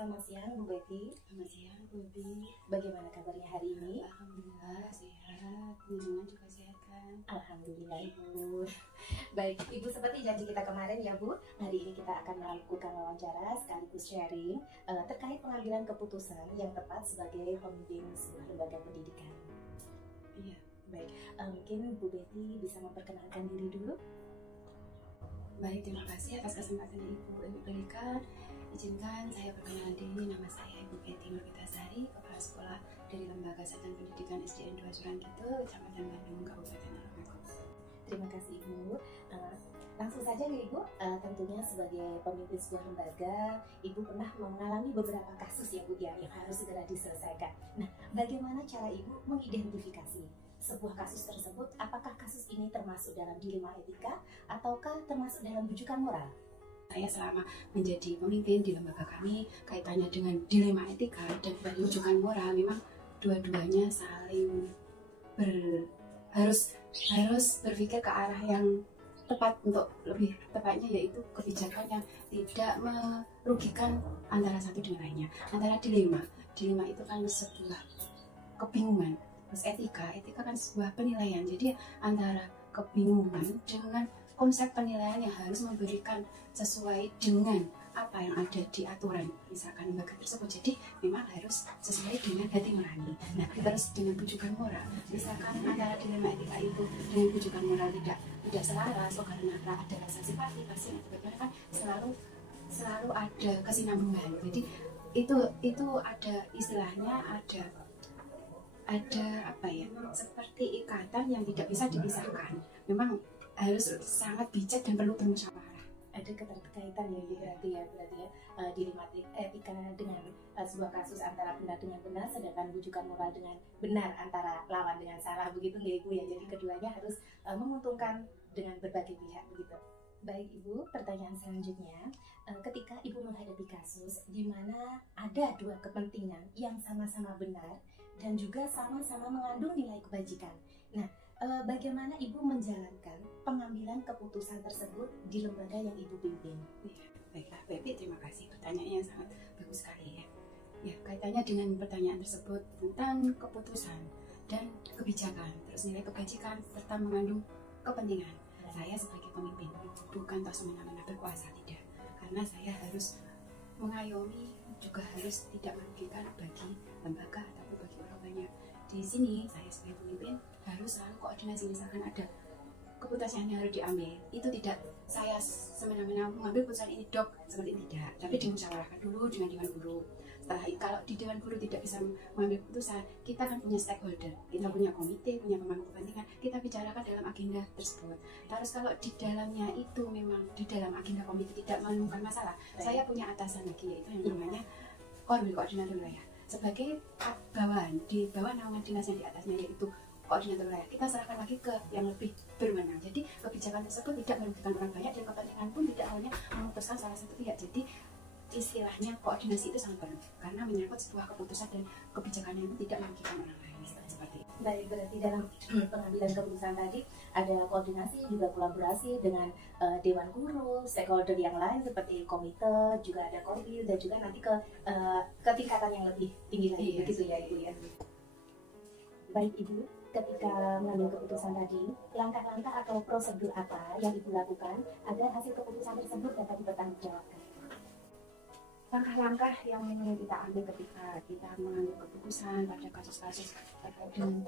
Selamat siang Bu Betty. Selamat siang, Bu Bi. Bagaimana kabarnya hari ini? Alhamdulillah sehat. Jenengan juga sehat kan? Alhamdulillah Ibu. Baik Ibu, seperti janji kita kemarin ya Bu, hari ini kita akan melakukan wawancara sekaligus sharing terkait pengambilan keputusan yang tepat sebagai pemimpin sebuah lembaga pendidikan. Iya. Baik, mungkin Bu Betty bisa memperkenalkan diri dulu. Baik, terima kasih atas kesempatan Ibu berikan. Izinkan saya perkenalan diri, nama saya Ibu Betty Nurkitasari, Kepala Sekolah dari Lembaga Satuan Pendidikan SDN 2 Surangkito, Kecamatan Bandung, Kabupaten Aromako. Terima kasih Ibu. Langsung saja ya Ibu, tentunya sebagai pemimpin sebuah lembaga, Ibu pernah mengalami beberapa kasus ya Bu ya, yang harus segera diselesaikan. Nah, bagaimana cara Ibu mengidentifikasi sebuah kasus tersebut? Apakah kasus ini termasuk dalam dilema etika ataukah termasuk dalam rujukan moral? Saya selama menjadi pemimpin di lembaga kami, kaitannya dengan dilema etika dan rujukan moral, memang dua-duanya saling harus berpikir ke arah yang tepat, untuk lebih tepatnya yaitu kebijakan yang tidak merugikan antara satu dengan lainnya. Antara dilema itu kan sebuah kebingungan, terus etika kan sebuah penilaian. Jadi antara kebingungan dengan konsep penilaian yang harus memberikan sesuai dengan apa yang ada di aturan misalkan lembaga tersebut, jadi memang harus sesuai dengan hati nurani. Nah, terus dengan rujukan moral, misalkan antara dilema etika itu dengan rujukan moral tidak selaras, karena ada rasa simpati, pasti kan selalu ada kesinambungan. Jadi itu ada istilahnya, ada apa ya, seperti ikatan yang tidak bisa dipisahkan. Memang harus sangat bijak dan perlu bermusyawarah. Ada keterkaitan ya berarti ya dilema etika dengan sebuah kasus antara benar dengan benar, sedangkan rujukan moral dengan benar antara lawan dengan salah, begitu nggak Ibu ya? Jadi keduanya harus menguntungkan dengan berbagai pihak begitu. Baik Ibu, pertanyaan selanjutnya, ketika Ibu menghadapi kasus di mana ada dua kepentingan yang sama-sama benar dan juga sama-sama mengandung nilai kebajikan, nah bagaimana Ibu menjalankan pengambilan keputusan tersebut di lembaga yang Ibu pimpin? Ya, baiklah, Baby, terima kasih, pertanyaannya sangat bagus sekali ya. Ya, kaitannya dengan pertanyaan tersebut tentang keputusan dan kebijakan, terus nilai kebajikan serta mengandung kepentingan. Saya sebagai pemimpin bukan tak semena-mena berkuasa, tidak, karena saya harus mengayomi, juga harus tidak merugikan bagi lembaga ataupun bagi orang banyak. Di sini saya sebagai pemimpin harus selalu koordinasi, misalkan ada keputusan yang harus diambil, itu tidak saya semena-mena mengambil keputusan ini dok, seperti tidak, tapi dimusyawarahkan dulu dengan Dewan Guru. Setelah kalau di Dewan Guru tidak bisa mengambil keputusan, kita kan punya stakeholder, kita punya komite, punya pemangku kepentingan, kita bicarakan dalam agenda tersebut. Terus kalau di dalamnya itu memang di dalam agenda komite tidak menemukan masalah, saya punya atasan lagi, yaitu yang namanya koordinator wilayah. Sebagai bawahan, di bawah naungan dinas yang di atasnya yaitu koordinator wilayah, kita serahkan lagi ke yang lebih berwenang. Jadi kebijakan tersebut tidak merugikan orang banyak dan kepentingan pun tidak hanya memutuskan salah satu pihak. Jadi istilahnya koordinasi itu sangat perlu karena menyangkut sebuah keputusan dan kebijakan yang tidak merugikan orang lain, seperti itu. Baik, berarti dalam pengambilan keputusan tadi ada koordinasi juga kolaborasi dengan Dewan Guru, stakeholder yang lain seperti komite, juga ada korbit dan juga nanti ke tingkatan yang lebih tinggi lagi, begitu ya Ibu ya. Baik Ibu, ketika mengambil keputusan tadi, langkah-langkah atau prosedur apa yang Ibu lakukan agar hasil keputusan tersebut dapat dipertanggungjawabkan? Langkah-langkah yang ingin kita ambil ketika kita mengambil keputusan pada kasus-kasus terkait dengan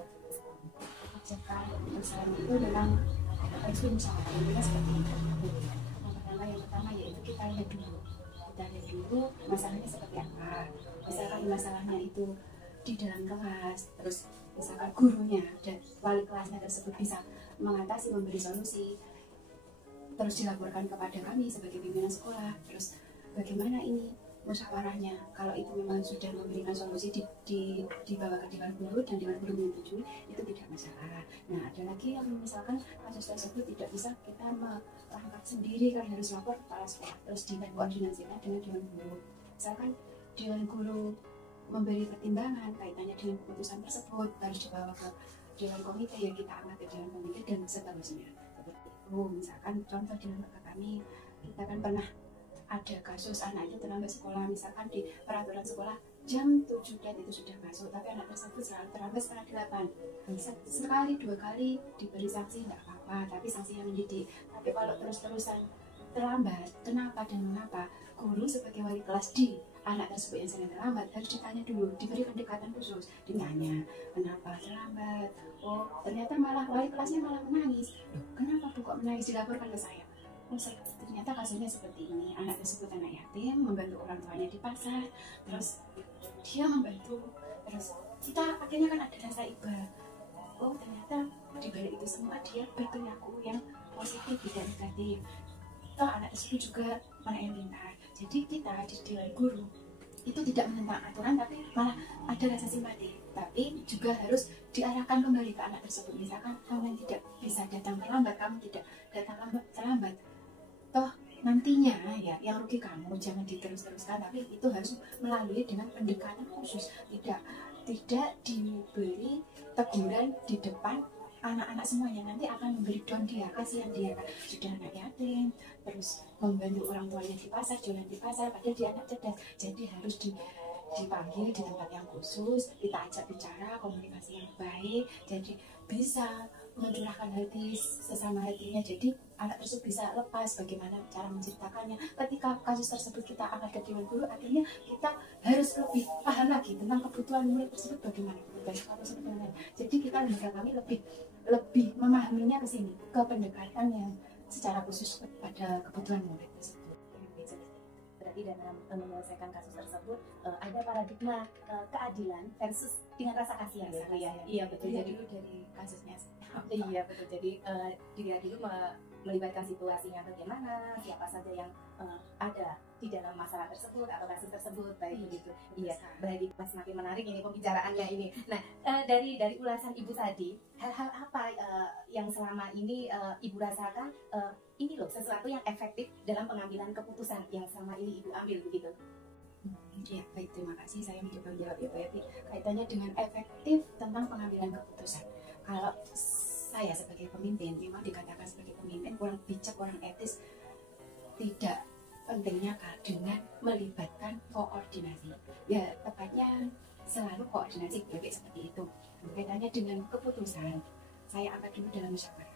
kebijakan keputusan itu memang harus dimusyawarahkan seperti itu. Yang pertama yaitu kita lihat dulu masalahnya seperti apa. Misalkan masalahnya itu di dalam kelas, terus misalkan gurunya dan wali kelasnya tersebut bisa mengatasi, memberi solusi, terus dilaporkan kepada kami sebagai pimpinan sekolah. Terus bagaimana ini musyawarahnya, kalau itu memang sudah memberikan solusi dibawa ke Dewan Guru dan Dewan Guru menyetujui, itu tidak masalah. Nah, ada lagi yang misalkan kasus tersebut tidak bisa kita merangkap sendiri karena harus lapor ke kepala sekolah, terus dikoordinasikan dengan Dewan Guru. Misalkan Dewan Guru memberi pertimbangan kaitannya dengan keputusan tersebut, harus dibawa ke Dewan Komite, ya kita angkat ke Dewan Komite dan seterusnya. Seperti itu. Misalkan contoh di lembaga kami, kita kan pernah ada kasus anaknya terlambat sekolah, misalkan di peraturan sekolah jam 7 dan itu sudah masuk, tapi anak tersebut selalu terlambat setengah 8. Sekali 2 kali diberi sanksi tidak apa-apa, tapi sanksinya mendidik. Tapi kalau terus-terusan terlambat, kenapa dan mengapa, guru sebagai wali kelas di anak tersebut yang sering terlambat harus ditanya dulu, diberi pendekatan khusus, ditanya kenapa terlambat. Oh, ternyata malah wali kelasnya malah menangis. Loh, kenapa bu kok menangis? Dilaporkan ke saya. Oh, ternyata kasusnya seperti ini. Anak tersebut anak yatim, membantu orang tuanya di pasar, terus dia membantu, terus kita akhirnya kan ada rasa iba. Oh, ternyata di balik itu semua dia berperilaku yang positif, tidak negatif. Toh anak tersebut juga anak yang pintar. Jadi kita di dewan guru itu tidak menentang aturan, tapi malah ada rasa simpati. Tapi juga harus diarahkan kembali ke anak tersebut. Misalkan kamu yang tidak bisa datang terlambat, kamu tidak datang terlambat, toh nantinya ya yang rugi kamu, jangan diterus-teruskan, tapi itu harus melalui dengan pendekatan khusus. Tidak diberi teguran di depan anak-anak semuanya, nanti akan memberi down dia, kasihan dia kan sudah anak yatim, terus membantu orang tuanya di pasar, jualan di pasar, padahal dia anak cerdas. Jadi harus dipanggil di tempat yang khusus, kita ajak bicara, komunikasi yang baik, jadi bisa mencurahkan hati sesama hatinya. Jadi anak tersebut bisa lepas bagaimana cara menceritakannya. Ketika kasus tersebut kita angkat ke dewan guru, akhirnya kita harus lebih paham lagi tentang kebutuhan murid tersebut bagaimana. Jadi kita lembaga kami lebih memahaminya ke sini, ke pendekatan yang secara khusus pada kebutuhan murid tersebut. Berarti dalam menyelesaikan kasus tersebut ada paradigma keadilan versus dengan rasa kasihan. Iya betul. Jadi dulu dari kasusnya. Iya betul. Jadi dilihat dulu melibatkan situasinya bagaimana, siapa saja yang ada di dalam masalah tersebut atau kasus tersebut, baik begitu. Iya, baik. Semakin menarik ini pembicaraannya ini. Nah, dari ulasan Ibu tadi, hal-hal apa yang selama ini Ibu rasakan ini loh sesuatu yang efektif dalam pengambilan keputusan yang selama ini Ibu ambil begitu? Ya, baik, terima kasih. Saya mencoba menjawab Ibu Evi kaitannya dengan efektif tentang pengambilan keputusan. Kalau saya sebagai pemimpin, memang dikatakan sebagai pemimpin kurang bijak, kurang etis, tidak pentingnya dengan melibatkan koordinasi. Ya, tepatnya selalu koordinasi baik seperti itu. Kaitannya dengan keputusan, saya angkat dulu dalam musyawarah.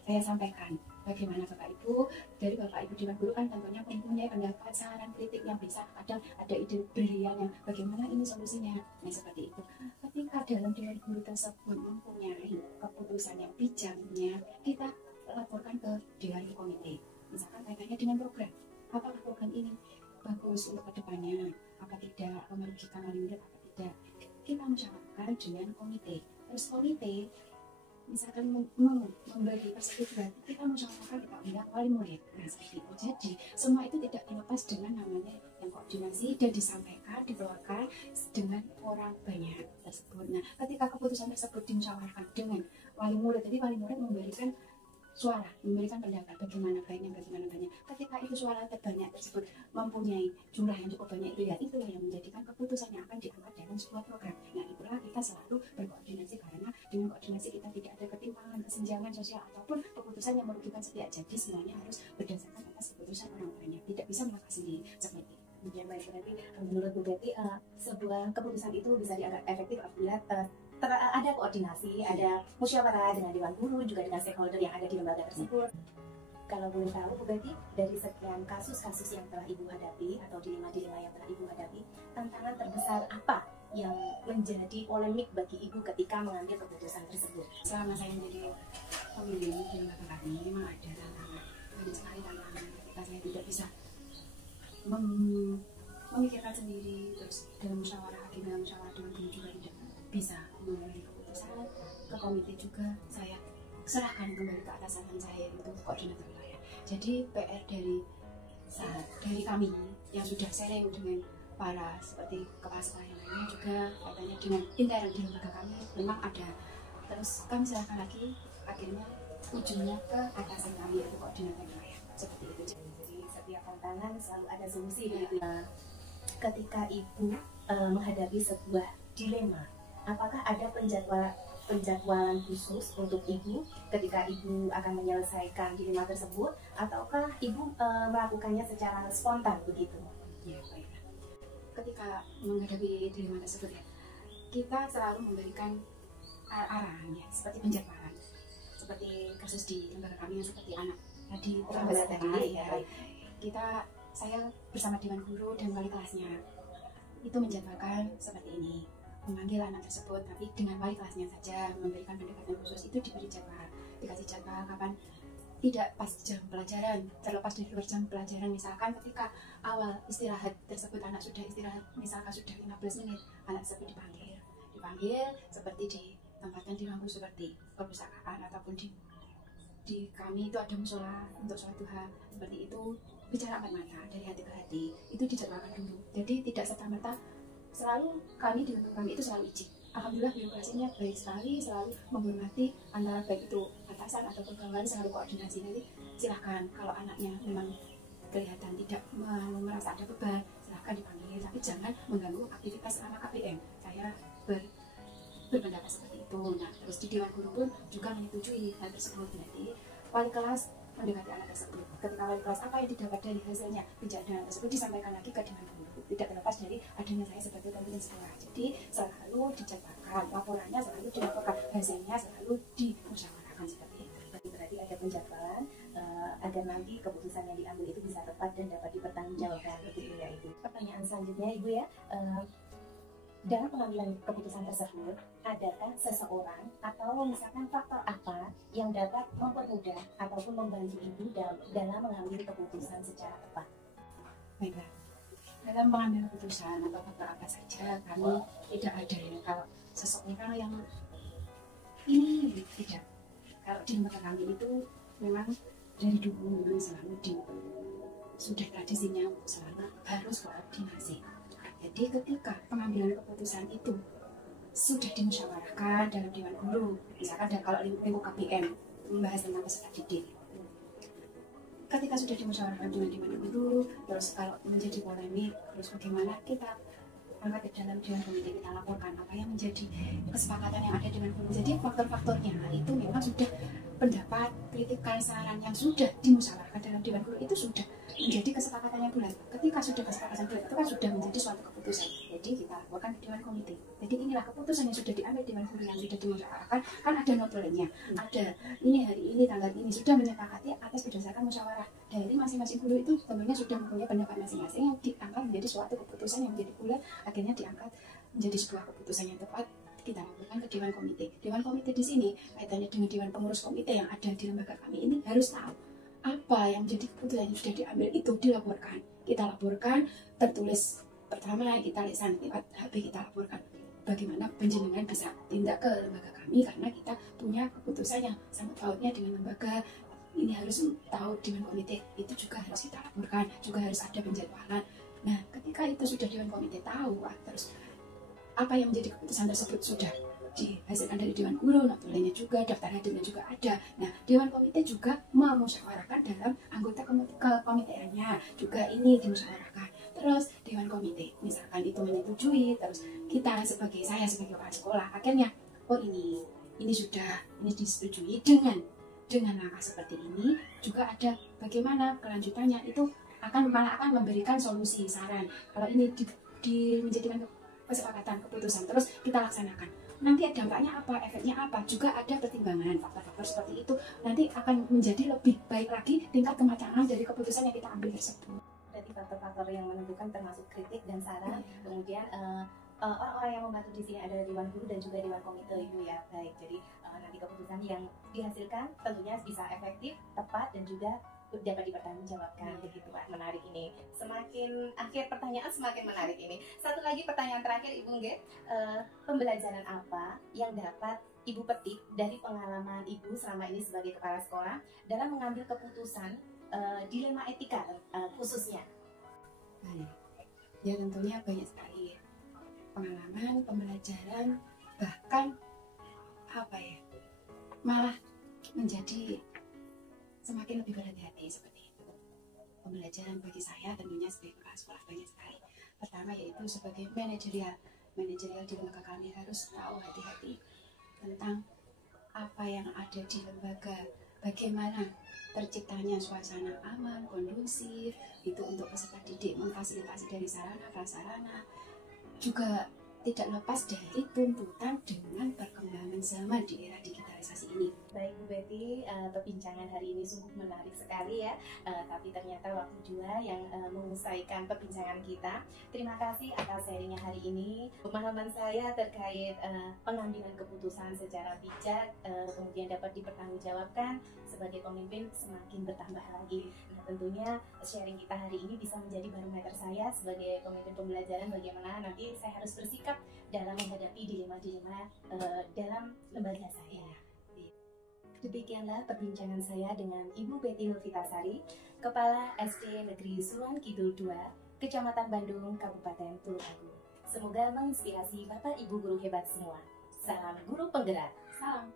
Saya sampaikan bagaimana Bapak Ibu, dari Bapak Ibu Dewan Guru kan tentunya mempunyai pendapat, saran, kritik yang bisa, kadang ada ide brilian yang bagaimana ini solusinya. Nah, seperti itu. Ketika dalam Dewan Guru tersebut mempunyai keputusan yang bijaknya, kita laporkan ke Dewan Komite. Misalkan kaitannya dengan program, apakah program ini bagus untuk kedepannya, apa tidak, merugikan wali murid, apa tidak. Kita musyawarahkan dengan komite. Terus komite misalkan membagi persetujuan, kita musyawarahkan kita undang wali murid. Nah, seperti itu. Jadi semua itu tidak terlepas dengan namanya yang koordinasi dan disampaikan, dikeluarkan dengan orang banyak tersebut. Nah, ketika keputusan tersebut dimusyawarahkan dengan wali murid, jadi wali murid memberikan suara, memberikan pendapat bagaimana baiknya, bagaimana banyak. Ketika itu suara terbanyak tersebut mempunyai jumlah yang cukup banyak, itu ya itulah yang menjadikan keputusan yang akan diangkat dalam sebuah program. Nah, itulah kita selalu berkoordinasi, karena dengan koordinasi kita tidak ada ketimpangan, kesenjangan sosial ataupun keputusan yang merugikan sepihak. Jadi semuanya harus berdasarkan atas keputusan orang banyak, tidak bisa melangkah sendiri seperti itu. Ya, baik, berarti menurut Bu Betty sebuah keputusan itu bisa dianggap efektif apabila ada koordinasi, ada musyawarah dengan Dewan Guru, juga dengan stakeholder yang ada di lembaga tersebut. Kalau boleh tahu Bu Betty, dari sekian kasus-kasus yang telah Ibu hadapi atau dilema-dilema yang telah Ibu hadapi, tantangan terbesar apa yang menjadi polemik bagi Ibu ketika mengambil keputusan tersebut? Selama saya menjadi pemimpin di lembaga kami, memang ada tantangan, banyak sekali tantangan ketika saya tidak bisa memikirkan sendiri, terus dalam musyawarah dengan Dewan Guru juga tidak bisa mengambil keputusan. Ke komite juga saya serahkan kembali ke atasan saya, yaitu koordinator wilayah. Jadi PR dari kami yang sudah sharing dengan para seperti kepala sekolah yang lainnya juga katanya dengan intern di lembaga kami memang ada. Terus kami serahkan lagi, akhirnya ujungnya ke atasan kami, yaitu koordinator wilayah. Seperti itu. Jadi setiap tantangan selalu ada solusi begitu. Ketika Ibu menghadapi sebuah dilema, apakah ada penjadwalan khusus untuk ibu ketika ibu akan menyelesaikan dilema tersebut, ataukah ibu melakukannya secara spontan begitu? Ya, baik. Ketika menghadapi dilema tersebut ya, kita selalu memberikan arahan ya, seperti penjadwalan, seperti kasus di lembaga kami yang seperti anak tadi tadi ya. Saya bersama Dewan Guru dan wali kelasnya itu menjadwalkan seperti ini, memanggil anak tersebut, tapi dengan wali kelasnya saja, memberikan pendekatan khusus. Itu diberi jadwal, dikasih jadwal kapan, tidak pas jam pelajaran, terlepas dari luar jam pelajaran. Misalkan ketika awal istirahat tersebut anak sudah istirahat, misalkan sudah 15 menit, anak tersebut dipanggil seperti ditempatkan di lampu seperti perpustakaan ataupun di kami itu ada musola untuk sholat duha, seperti itu, bicara empat mata dari hati ke hati, itu dijadwalkan dulu. Jadi tidak serta-merta, selalu kami di lembaga kami itu selalu izin. Alhamdulillah birokrasinya baik sekali, selalu menghormati antara baik itu atasan ataupun bawahan, selalu koordinasi. Nanti silahkan kalau anaknya memang kelihatan tidak merasa ada beban, silahkan dipanggil, tapi jangan mengganggu aktivitas selama KPM. Saya berpendapat seperti itu. Nah, terus di Dewan Guru pun juga menyetujui hal tersebut. Jadi wali kelas mendekati anak tersebut. Ketika wali kelas apa yang didapat dari hasilnya kejadian tersebut disampaikan lagi ke Dewan Guru. Tidak terlepas dari adanya saya sebagai pemimpin sekolah. Jadi selalu dijadwalkan, laporannya selalu dilaporkan, hasilnya selalu dimusyawarahkan seperti itu. Berarti ada penjadwalan agar nanti keputusan yang diambil itu bisa tepat dan dapat dipertanggungjawabkan. Begitu ya Ibu. Pertanyaan selanjutnya Ibu ya. Dalam pengambilan keputusan tersebut, adakah seseorang atau misalkan faktor apa yang dapat mempermudah ataupun membantu ibu dalam mengambil keputusan secara tepat? Baiklah, dalam mengambil keputusan atau faktor apa saja, kami tidak ada ya kalau seseorang yang ini tidak. Kalau di lembaga kami itu memang dari dulu memang selalu sudah tradisinya selalu harus koordinasi. Jadi ketika pengambilan keputusan itu sudah dimusyawarahkan dalam Dewan Guru, misalkan kalau lingkup KPM membahas tentang peserta didik, ketika sudah dimusyawarahkan dengan Dewan Guru, terus kalau menjadi polemik, terus bagaimana kita angkat ke dalam Dewan Komite, kita laporkan apa yang menjadi kesepakatan yang ada dengan Guru. Jadi faktor-faktornya itu memang sudah pendapat, kritikan, saran yang sudah dimusyawarahkan dalam Dewan Guru itu sudah menjadi kesepakatan yang bulat. Ketika sudah kesepakatan bulat itu kan sudah menjadi suatu keputusan. Jadi kita laporkan ke Dewan Komite. Jadi inilah keputusan yang sudah diambil Dewan Guru yang sudah dimusyawarahkan. Kan ada notulennya, ada ini hari ini tanggal ini sudah menyepakati atas berdasarkan musyawarah dari masing-masing guru. Itu tentunya sudah mempunyai pendapat masing-masing yang diangkat menjadi suatu keputusan yang menjadi bulat, akhirnya diangkat menjadi sebuah keputusan yang tepat. Kita laporkan ke Dewan Komite. Dewan Komite di sini kaitannya dengan Dewan Pengurus Komite yang ada di lembaga kami ini harus tahu apa yang menjadi keputusan yang sudah diambil, itu dilaporkan. Kita laporkan, tertulis pertama kita lisan lewat HP, kita laporkan bagaimana penjenengan bisa tindak ke lembaga kami karena kita punya keputusan yang sangat pautnya dengan lembaga ini, harus tahu Dewan Komite. Itu juga harus kita laporkan, juga harus ada penjadwalan. Nah, ketika itu sudah Dewan Komite tahu, terus apa yang menjadi keputusan tersebut sudah dihasilkan dari Dewan Guru, notulennya juga, daftar hadirnya juga ada. Nah, Dewan Komite juga memusyawarahkan dalam anggota kekomiteannya juga ini dimusyawarahkan. Terus Dewan Komite misalkan itu menyetujui, terus kita saya sebagai kepala sekolah akhirnya ini sudah disetujui dengan langkah seperti ini. Juga ada bagaimana kelanjutannya, itu malah akan memberikan solusi, saran. Kalau ini menjadikan kesepakatan, keputusan, terus kita laksanakan, nanti dampaknya apa, efeknya apa, juga ada pertimbangan faktor-faktor seperti itu, nanti akan menjadi lebih baik lagi tingkat kematangan dari keputusan yang kita ambil tersebut. Berarti faktor-faktor yang menentukan termasuk kritik dan saran, kemudian orang-orang yang membantu di sini ada Dewan Guru dan juga Dewan Komite Ibu ya. Baik, jadi nanti keputusan yang dihasilkan tentunya bisa efektif, tepat, dan juga dapat dipertanggungjawabkan. Begitu Pak, menarik ini. Semakin akhir pertanyaan semakin menarik ini. Satu lagi pertanyaan terakhir Ibu Ngge, pembelajaran apa yang dapat Ibu petik dari pengalaman Ibu selama ini sebagai kepala sekolah dalam mengambil keputusan dilema etika khususnya? Ya tentunya banyak sekali pengalaman, pembelajaran, bahkan malah menjadi semakin lebih berhati-hati seperti itu. Pembelajaran bagi saya tentunya sebagai kepala sekolah banyak sekali. Pertama yaitu sebagai manajerial di lembaga kami harus tahu hati-hati tentang apa yang ada di lembaga, bagaimana terciptanya suasana aman, kondusif, itu untuk peserta didik, memfasilitasi dari sarana prasarana, juga tidak lepas dari tuntutan dengan perkembangan zaman di era digitalisasi ini. Baik Bu Betty, perbincangan hari ini sungguh menarik sekali ya, tapi ternyata waktu juga yang menyelesaikan perbincangan kita. Terima kasih atas sharingnya hari ini. Pemahaman saya terkait pengambilan keputusan secara bijak, kemudian dapat dipertanggungjawabkan sebagai pemimpin semakin bertambah lagi. Nah tentunya sharing kita hari ini bisa menjadi barometer saya sebagai pemimpin pembelajaran bagaimana nanti saya harus bersikap dalam menghadapi dilema-dilema dalam lembaga saya. Demikianlah perbincangan saya dengan Ibu Betty Nurvitasari, Kepala SD Negeri Suruhan Kidul 2, Kecamatan Bandung, Kabupaten Tulungagung. Semoga menginspirasi Bapak Ibu guru hebat semua. Salam guru penggerak. Salam.